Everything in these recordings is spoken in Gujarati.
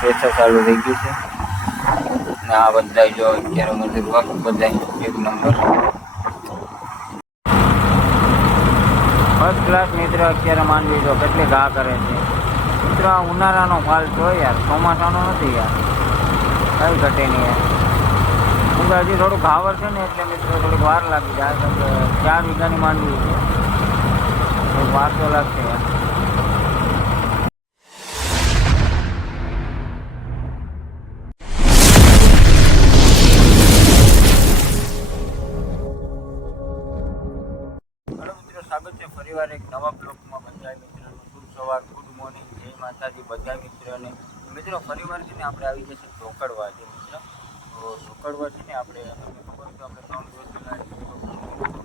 પ્રેશર ચાલુ થઈ ગયું છે ને આ બધા જો અત્યારે મજૂર વર્ક બધા એક નંબર ફર્સ્ટ ક્લાસ મિત્ર. અત્યારે માનવી જો કેટલી ઘા કરે છે મિત્ર. આ ઉનાળાનો ફાલ છો યાર, ચોમાસાનો નથી યાર, કઈ ઘટે નહીં યાર. હું તો હજી થોડું ઘાવર છે ને એટલે મિત્રો થોડીક વાર લાગી જાય, કેમ કે 4 વીઘાની માંડવી છે, વાર તો લાગશે યાર. સ્વાગત છે ફરીવાર એક નવા બ્લોગમાં. બધા મિત્રોનું શુભ સવાર, ગુડ મોર્નિંગ, જય માતાજી બધા મિત્રોને. મિત્રો ફરીવાર છે ને આપણે આવી જશે ઢોકળવા છે મિત્ર. તો ઢોકળવા છે ને આપણે ખબર તો આપણે 3 દિવસ પહેલાં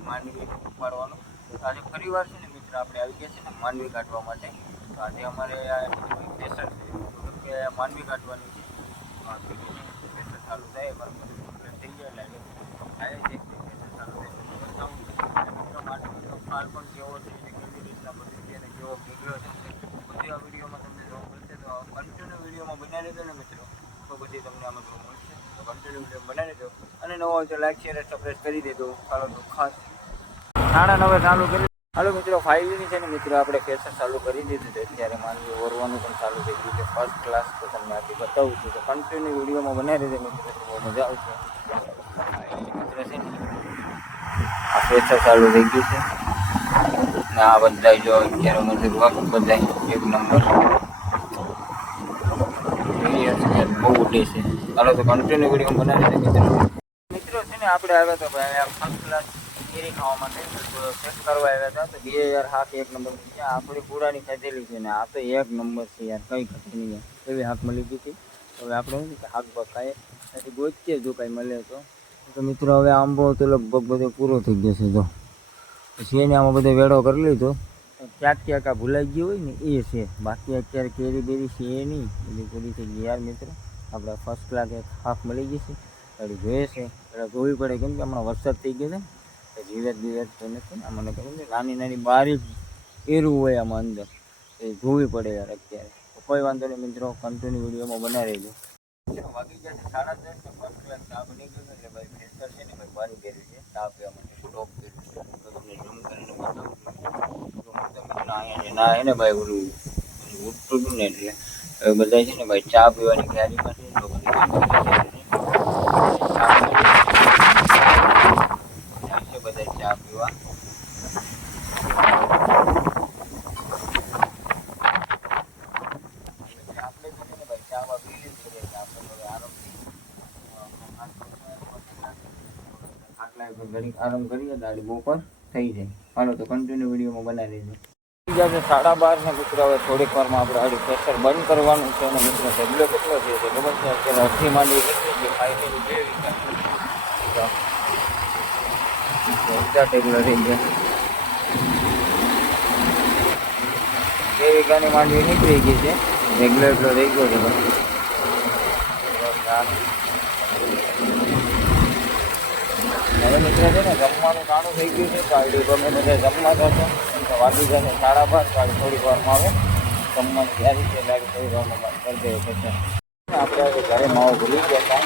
માંડવી ઉપાડવાનું. આજે ફરીવાર છે ને મિત્ર આપણે આવી ગયા છે ને માંડવી કાઢવા માટે. તો આજે અમારે આ સ્પેશલ છે કે માંડવી કાઢવાની છે. સ્પેશલ ચાલુ થાય બરાબર થઈ જાય લાગે થાય છે ચાલુ થાય હાલ પણ કેવો છે ને કેવી રીતના બધું છે ને કેવો નીકળ્યો છે બધી આ વિડીયોમાં તમને જોવા મળશે. તો કન્ટિન્યુ વિડીયોમાં બનાવી લેજો ને મિત્રો, તો બધી તમને આમાં જોવા મળશે. તો કન્ટિન્યુ વિડીયો બનાવી લેજો અને નવો હોય તો લાઈક શેર સબસ્ક્રાઈબ કરી દેજો. ચાલો તો ખાસ 9:30 ચાલુ કરી. હાલો મિત્રો, ફાઇલની છે ને મિત્રો આપણે પ્રેશર ચાલુ કરી દીધું છે. અત્યારે માનવી ઓરવાનું પણ ચાલુ થઈ ગયું છે ફર્સ્ટ ક્લાસ. તો તમને આથી બતાવું છું. તો કન્ટિન્યુ વિડીયોમાં બનાવી દેજો મિત્રો, તો બહુ મજા આવશે મિત્રો. છે ને આ પ્રેશર ચાલુ થઈ ગયું છે ને આ બધા જો અત્યારે મજૂર વર્ક બધા એક નંબર બહુ ઉડે છે. ચાલો તો કન્ટિન્યુ વિડીયો બનાવી દે મિત્રો. મિત્રો છે ને આપણે આવ્યા હતા ભાઈ આ ફર્સ્ટ ક્લાસ કેરી ખાવા માટે, તો ચેક કરવા આવ્યા હતા. તો 2000 હાથ એક નંબર છે. આપણી પુરાની ખાધેલી છે ને આ તો એક નંબર છે યાર, કઈ ઘટી નહીં એવી હાક મળી ગઈ હતી. હવે આપણે શું કે હાક બકાય નથી ગોચીએ જો કાંઈ મળે તો મિત્રો હવે આંબો તો લગભગ બધો પૂરો થઈ ગયો છે. જો પછી એને આમાં બધો વેડો કરી લીધો. ક્યાંક આ ભૂલાઈ ગયું હોય ને એ છે, બાકી અત્યારે કેરી બેરી છે એ નહીં, બધી પૂરી થઈ ગઈ યાર મિત્ર. આપણે ફર્સ્ટ ક્લાસ એક હાફ મળી ગઈ છે. ગાડી જોઈએ છે એટલે જોવી પડે, કેમ કે હમણાં વરસાદ થઈ ગયો છે, જીવેત તો નથી ને મને ખબર છે. નાની નાની બારીક એરું હોય આમાં અંદર, એ જોવી પડે યાર અત્યારે. તો કોઈ વાંધો નહીં મિત્રો, કન્ટિન્યુ વિડીયોમાં બનાવી રહેજો. વાગી ગયા છે 10:30 ને ફર્સ્ટ ક્લાસ ચા બની ગયું એટલે ભાઈ ફેસ્ટર છે ને ભાઈ બારી કર્યું છે ચા પીવા માટે સ્ટોપ કર્યું છે. તો તમને ઝૂમ કરીને બતાવું છું. અહીંયા ના એને ભાઈ ઓલું ઉઠતું હતું ને એટલે હવે બધા છે ને ભાઈ ચા પીવાની તૈયારીમાં છે. તો બધા ચા પીવા ઘડીક આરામ કરીએ, દાડી બપોર થઈ જાય. હાલો તો કન્ટિન્યુ વિડીયોમાં બનાવી દેજો. 12:30 ને મિત્રો હવે થોડીક વારમાં આપણે આડી પ્રેશર બંધ કરવાનું છે. અને મિત્રો ઢગલો કેટલો છે તો ખબર છે અત્યારે અડધી માંડવી કેટલી છે, ફાઇનલી 2 વીઘા ઢગલો થઈ ગયા. 2 વીઘાની માંડવી નીકળી ગઈ છે, ઢગલો એટલો થઈ ગયો છે. હવે મિત્ર છે ને જમવાનું નાનું થઈ ગયું છે. ગાડી ગમે બધા જમવા જશે તો વાગી જશે 12:30. ગાડી થોડીક વારમાં આવે જમવાની તૈયારી છે. ગાડી થોડીક વારમાં કરી દે છે. આપણે હવે ઘરે માવો ભૂલી ગયા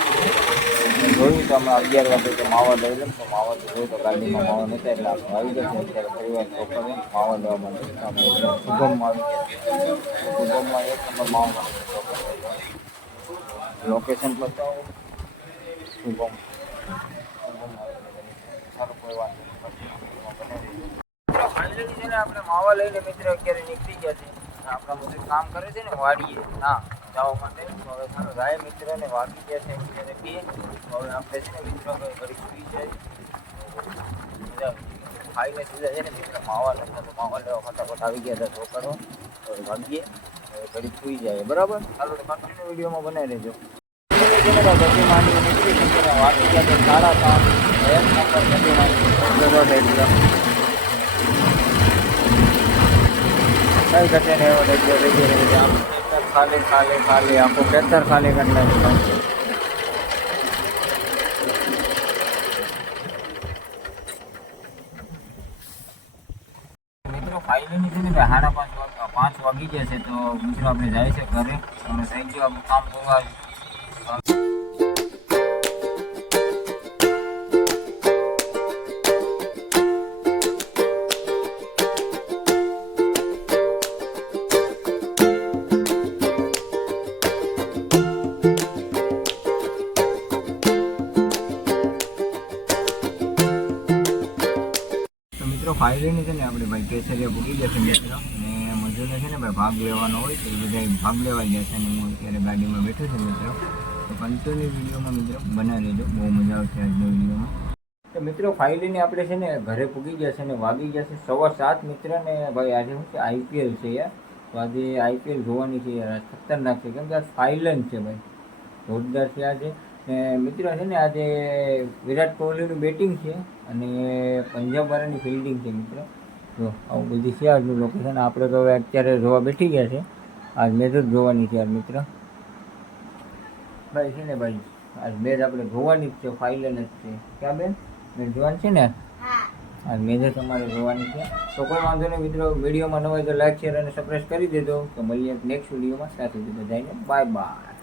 જોયું તો અમે 11 વાગે તો માવા લઈ લઉં. તો માવા તો જોયું તો ગાડીમાં માવો નહોતા એટલે આપણે આવી જશે. અત્યારે પરિવાર છોકરો માવા લેવા માટે આપણે શુભમમાં આવી ગયા. શુભમમાં 1 નંબર માવો લોકેશન પર તો શુભમ ફાઇનલી છે ને આપણે માવા લઈને મિત્ર અત્યારે નીકળી ગયા છે. આપણા બધું કામ કરે છે ને વાડીએ ના જવા માટે. તો હવે ચાલો જાય મિત્ર ને વાગી ગયા છે અત્યારે 2. હવે આપણે છે ને મિત્ર ઘડી સુઈ જાય ખાઈને સીધા છે ને મિત્ર માવા લેતા. તો માવા લેવા ફટાફટ આવી ગયા હતા છોકરો. તો વાગીએ ઘડી સુઈ જાય બરાબર. ચાલો તો કન્ટિન્યુ વિડીયોમાં બનાવી લેજો. બધી માંડી નીકળી છે વાગી ગયા તો 3:30. 1 નંબર બધી માંડી કઈ ઘટે ને એવો ખાલી આખું ખેતર ખાલી કરી નાખ્યું. મિત્રો ફાઇનલી છે ને 5:30 વાગે પૂગી જશે તો મિત્રો આપણે જાય છે ઘરે અને થઈ ગયું આપણું કામ કરવા ફાઇનલી છે ને આપણે ભાઈ કેસરિયા પૂકી જશે મિત્રો અને મજૂરને છે ને ભાઈ ભાગ લેવાનો હોય તો એ બધા ભાગ લેવા જશે અને હું અત્યારે ગાડીમાં બેઠો છું મિત્રો તો કન્ટિન્યુ વિડીયોમાં મિત્રો બનાવી લેજો બહુ મજા આવશે આજના વિડીયોમાં તો મિત્રો ફાઇનલી આપણે છે ને ઘરે પૂકી જશે અને વાગી જશે 7:15 મિત્ર ને ભાઈ આજે શું છે IPL છે યાર તો આજે IPL જોવાની છે યાર ખતરનાક છે કેમ કે આ ફાઇનલ છે ભાઈ જોરદાર છે આજે ને મિત્રો છે ને આજે વિરાટ કોહલીનું બેટિંગ છે અને પંજાબ વાળાની ફિલ્ડિંગ છે મિત્રો જો આવું બધી છે આજનું લોકેશન આપણે તો હવે અત્યારે જોવા બેઠી ગયા છે આજ મેચ જ જોવાની છે યાર મિત્ર ભાઈ છે ને ભાઈ આજ મેચ આપણે જોવાની જ છે ફાઇનલ જ છે ક્યાં બેન મેચ જોવાની છે ને આજ મેચ જ તમારે જોવાની છે તો કોઈ વાંધો નહીં મિત્રો વિડીયોમાં ન હોય તો લાઈક શેર અને સબસ્ક્રાઈબ કરી દેજો તો મળીએ નેક્સ્ટ વિડીયોમાં સાથે બધાને બાય બાય.